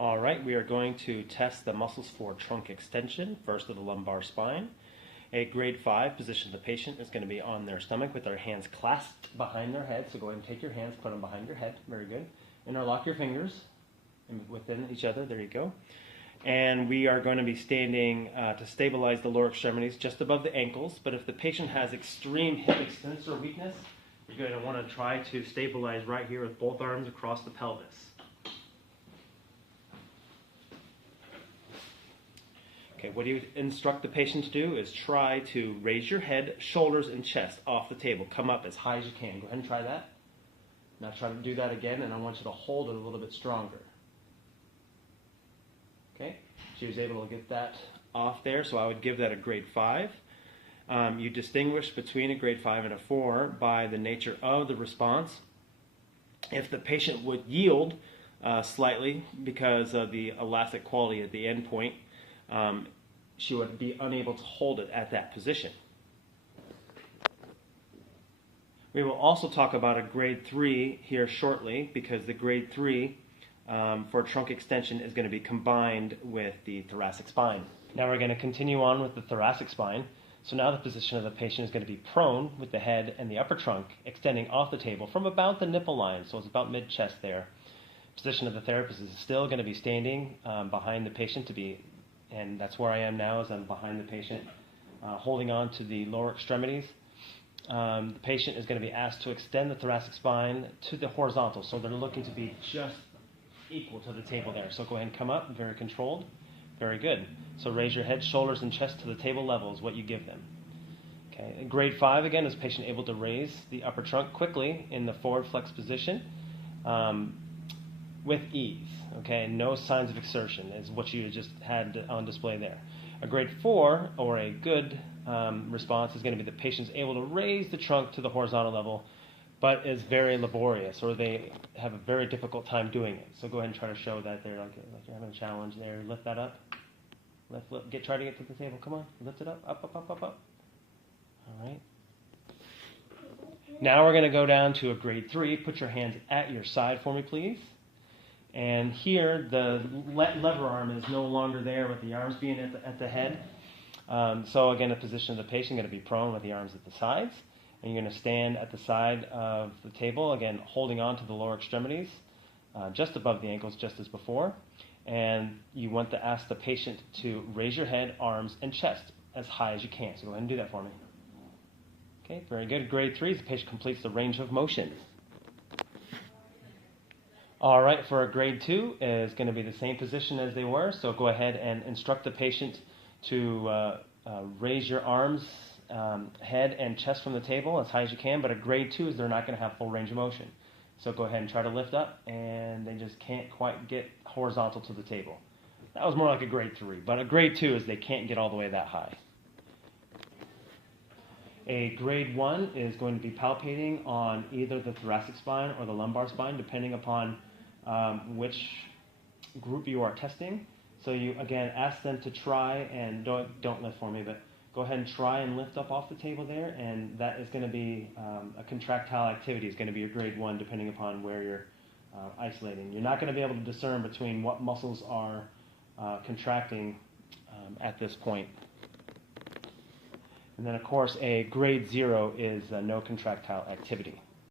All right, we are going to test the muscles for trunk extension, first of the lumbar spine. A grade 5 position of the patient is going to be on their stomach with their hands clasped behind their head. So go ahead and take your hands, put them behind your head. Very good. Interlock your fingers within each other. There you go. And we are going to be standing to stabilize the lower extremities just above the ankles. But if the patient has extreme hip extensor weakness, you're going to want to try to stabilize right here with both arms across the pelvis. Okay, what you instruct the patient to do is try to raise your head, shoulders, and chest off the table. Come up as high as you can. Go ahead and try that. Now try to do that again, and I want you to hold it a little bit stronger. Okay, she was able to get that off there, so I would give that a grade 5. You distinguish between a grade 5 and a 4 by the nature of the response. If the patient would yield slightly because of the elastic quality at the end point, she would be unable to hold it at that position. We will also talk about a grade 3 here shortly, because the grade 3 for trunk extension is going to be combined with the thoracic spine. Now we're going to continue on with the thoracic spine. So now the position of the patient is going to be prone with the head and the upper trunk extending off the table from about the nipple line, so it's about mid-chest there. Position of the therapist is still going to be standing behind the patient and that's where I am now, as I'm behind the patient, holding on to the lower extremities. The patient is going to be asked to extend the thoracic spine to the horizontal, so they're looking to be just equal to the table there. So go ahead and come up, very controlled. Very good. So raise your head, shoulders, and chest to the table level is what you give them. Okay. Grade 5, again, is patient able to raise the upper trunk quickly in the forward flex position with ease. Okay, no signs of exertion is what you just had on display there. A grade 4, or a good response, is going to be the patient's able to raise the trunk to the horizontal level, but is very laborious, or they have a very difficult time doing it. So go ahead and try to show that there, like you're having a challenge there. Lift that up. Lift, try to get to the table. Come on, lift it up, up. All right. Now we're going to go down to a grade 3. Put your hands at your side for me, please. And here, the lever arm is no longer there with the arms being at the head. So again, the position of the patient is going to be prone with the arms at the sides. And you're going to stand at the side of the table, again, holding on to the lower extremities, just above the ankles, just as before. And you want to ask the patient to raise your head, arms, and chest as high as you can. So go ahead and do that for me. Okay, very good. Grade 3 is the patient completes the range of motion. All right, for a grade 2 is going to be the same position as they were. So go ahead and instruct the patient to raise your arms, head, and chest from the table as high as you can. But a grade 2 is they're not going to have full range of motion. So go ahead and try to lift up, and they just can't quite get horizontal to the table. That was more like a grade 3. But a grade 2 is they can't get all the way that high. A grade 1 is going to be palpating on either the thoracic spine or the lumbar spine, depending upon which group you are testing. So you, again, ask them to try, and don't lift for me, but go ahead and try and lift up off the table there, and that is going to be a contractile activity. It's going to be your grade 1, depending upon where you're isolating. You're not going to be able to discern between what muscles are contracting at this point. And then, of course, a grade 0 is no contractile activity.